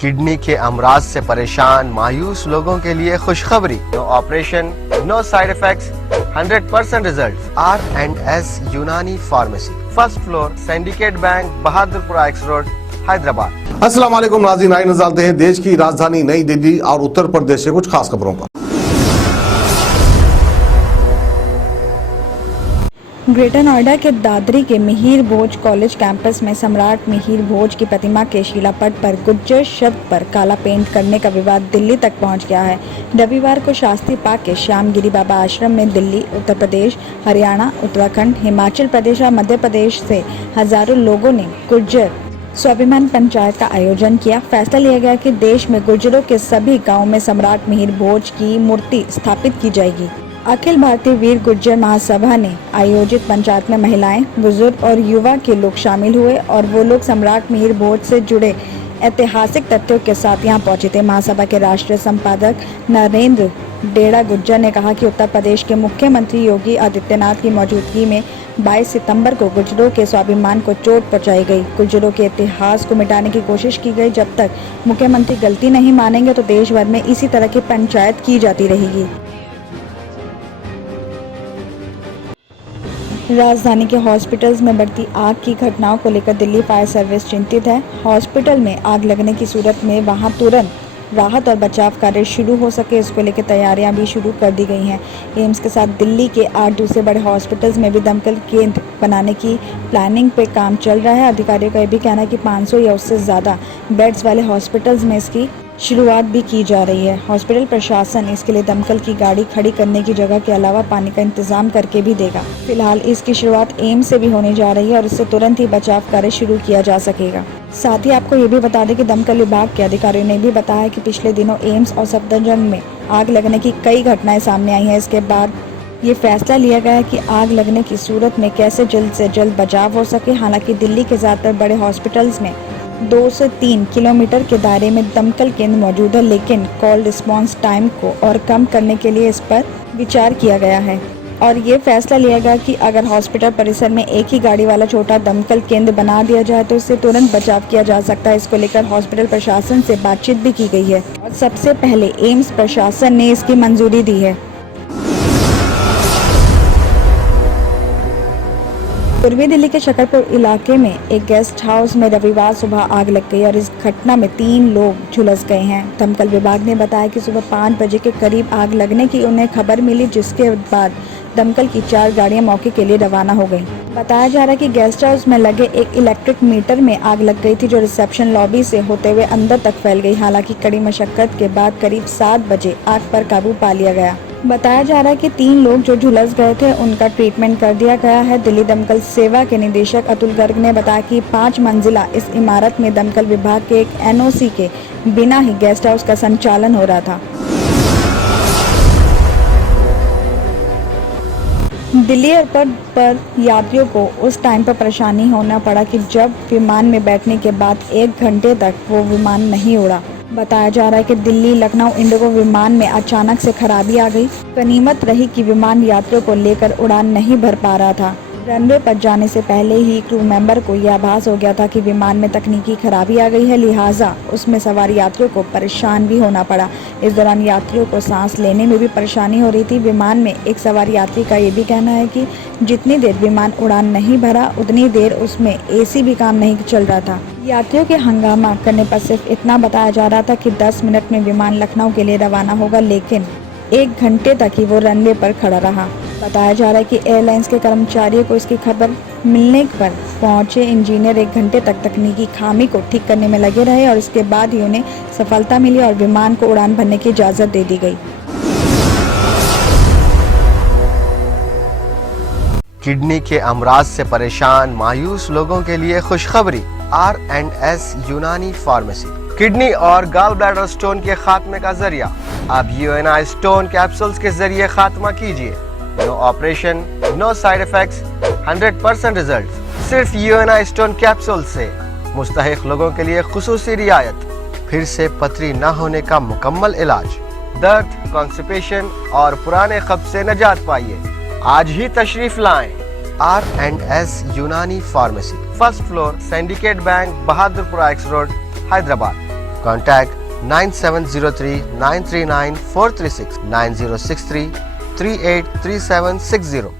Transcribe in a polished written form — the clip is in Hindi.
किडनी के अमराज से परेशान मायूस लोगों के लिए खुशखबरी। No operation, no side effects, 100% result. R&S यूनानी pharmacy, first floor, syndicate bank, Bahadurpura X road, Hyderabad. अस्सलाम वालेकुम नाज़रीन, आइए नज़र डालते हैं देश की राजधानी नई दिल्ली और उत्तर प्रदेश से कुछ खास खबरों पर। ग्रेटर नोएडा के दादरी के मिहिर भोज कॉलेज कैंपस में सम्राट मिहिर भोज की प्रतिमा के शिलापट पर गुज्जर शब्द पर काला पेंट करने का विवाद दिल्ली तक पहुंच गया है। रविवार को शास्त्री पार्क के श्यामगिरी बाबा आश्रम में दिल्ली, उत्तर प्रदेश, हरियाणा, उत्तराखंड, हिमाचल प्रदेश और मध्य प्रदेश से हजारों लोगों ने गुज्जर स्वाभिमान पंचायत का आयोजन किया। फैसला लिया गया कि देश में गुर्जरों के सभी गाँव में सम्राट मिहिर भोज की मूर्ति स्थापित की जाएगी। अखिल भारतीय वीर गुर्जर महासभा ने आयोजित पंचायत में महिलाएं, बुजुर्ग और युवा के लोग शामिल हुए और वो लोग सम्राट मिहिर भोज से जुड़े ऐतिहासिक तथ्यों के साथ यहां पहुंचे थे। महासभा के राष्ट्रीय संपादक नरेंद्र डेड़ा गुर्जर ने कहा कि उत्तर प्रदेश के मुख्यमंत्री योगी आदित्यनाथ की मौजूदगी में 22 सितंबर को गुर्जरों के स्वाभिमान को चोट पहुंचाई गई। गुर्जरों के इतिहास को मिटाने की कोशिश की गई। जब तक मुख्यमंत्री गलती नहीं मानेंगे तो देश भर में इसी तरह की पंचायत की जाती रहेगी। राजधानी के हॉस्पिटल्स में बढ़ती आग की घटनाओं को लेकर दिल्ली फायर सर्विस चिंतित है। हॉस्पिटल में आग लगने की सूरत में वहां तुरंत राहत और बचाव कार्य शुरू हो सके, इसको लेकर तैयारियां भी शुरू कर दी गई हैं। एम्स के साथ दिल्ली के 8 दूसरे बड़े हॉस्पिटल्स में भी दमकल केंद्र बनाने की प्लानिंग पे काम चल रहा है। अधिकारियों का यह भी कहना है कि 500 या उससे ज़्यादा बेड्स वाले हॉस्पिटल्स में इसकी शुरुआत भी की जा रही है। हॉस्पिटल प्रशासन इसके लिए दमकल की गाड़ी खड़ी करने की जगह के अलावा पानी का इंतजाम करके भी देगा। फिलहाल इसकी शुरुआत एम्स से भी होने जा रही है और इससे तुरंत ही बचाव कार्य शुरू किया जा सकेगा। साथ ही आपको ये भी बता दें कि दमकल विभाग के अधिकारियों ने भी बताया कि पिछले दिनों एम्स और सफदरजंग में आग लगने की कई घटनाएं सामने आई हैं। इसके बाद ये फैसला लिया गया है कि आग लगने की सूरत में कैसे जल्द से जल्द बचाव हो सके। हालांकि दिल्ली के ज़्यादातर बड़े हॉस्पिटल्स में 2 से 3 किलोमीटर के दायरे में दमकल केंद्र मौजूद है, लेकिन कॉल रिस्पांस टाइम को और कम करने के लिए इस पर विचार किया गया है और ये फैसला लिया गया कि अगर हॉस्पिटल परिसर में एक ही गाड़ी वाला छोटा दमकल केंद्र बना दिया जाए तो इससे तुरंत बचाव किया जा सकता है। इसको लेकर हॉस्पिटल प्रशासन से बातचीत भी की गई है और सबसे पहले एम्स प्रशासन ने इसकी मंजूरी दी है। पूर्वी दिल्ली के शकरपुर इलाके में एक गेस्ट हाउस में रविवार सुबह आग लग गई और इस घटना में 3 लोग झुलस गए हैं। दमकल विभाग ने बताया कि सुबह 5 बजे के करीब आग लगने की उन्हें खबर मिली, जिसके बाद दमकल की 4 गाड़ियां मौके के लिए रवाना हो गईं। बताया जा रहा है कि गेस्ट हाउस में लगे एक इलेक्ट्रिक मीटर में आग लग गई थी, जो रिसेप्शन लॉबी से होते हुए अंदर तक फैल गई। हालांकि कड़ी मशक्कत के बाद करीब 7 बजे आग पर काबू पा लिया गया। बताया जा रहा है कि 3 लोग जो झुलस गए थे उनका ट्रीटमेंट कर दिया गया है। दिल्ली दमकल सेवा के निदेशक अतुल गर्ग ने बताया कि 5 मंजिला इस इमारत में दमकल विभाग के एक NOC के बिना ही गेस्ट हाउस का संचालन हो रहा था। दिल्ली एयरपोर्ट पर यात्रियों को उस टाइम पर परेशानी होना पड़ा कि जब विमान में बैठने के बाद 1 घंटे तक वो विमान नहीं उड़ा। बताया जा रहा है कि दिल्ली लखनऊ इंडिगो विमान में अचानक से खराबी आ गई। गनीमत रही कि विमान यात्रियों को लेकर उड़ान नहीं भर पा रहा था। रनवे पर जाने से पहले ही क्रू मेंबर को यह आभास हो गया था कि विमान में तकनीकी खराबी आ गई है, लिहाजा उसमें सवार यात्रियों को परेशान भी होना पड़ा। इस दौरान यात्रियों को सांस लेने में भी परेशानी हो रही थी। विमान में एक सवार यात्री का ये भी कहना है कि जितनी देर विमान उड़ान नहीं भरा उतनी देर उसमें AC भी काम नहीं चल रहा था। यात्रियों के हंगामा करने पर सिर्फ इतना बताया जा रहा था कि 10 मिनट में विमान लखनऊ के लिए रवाना होगा, लेकिन 1 घंटे तक ही वो रनवे पर खड़ा रहा। बताया जा रहा है कि एयरलाइंस के कर्मचारियों को इसकी खबर मिलने पर पहुंचे इंजीनियर 1 घंटे तक तकनीकी खामी को ठीक करने में लगे रहे और इसके बाद ही उन्हें सफलता मिली और विमान को उड़ान भरने की इजाज़त दे दी गई। किडनी के अमराज से परेशान मायूस लोगों के लिए खुशखबरी। R&S यूनानी फार्मेसी, किडनी और गॉल ब्लैडर स्टोन के खात्मे का जरिया। अब UNI स्टोन कैप्सूल्स के जरिए खात्मा कीजिए। No operation, no side effects, 100% result. सिर्फ UNI स्टोन कैप्सूल से मुस्तहिक लोगों के लिए खुसूसी रियायत। फिर से पथरी न होने का मुकम्मल इलाज। दर्द, कॉन्स्टिपेशन और पुराने कब्ज से निजात पाइए। आज ही तशरीफ लाएं। R&S यूनानी pharmacy, first floor, syndicate bank, Bahadurpura X road, Hyderabad. Contact 9703 939 436 9063 383760.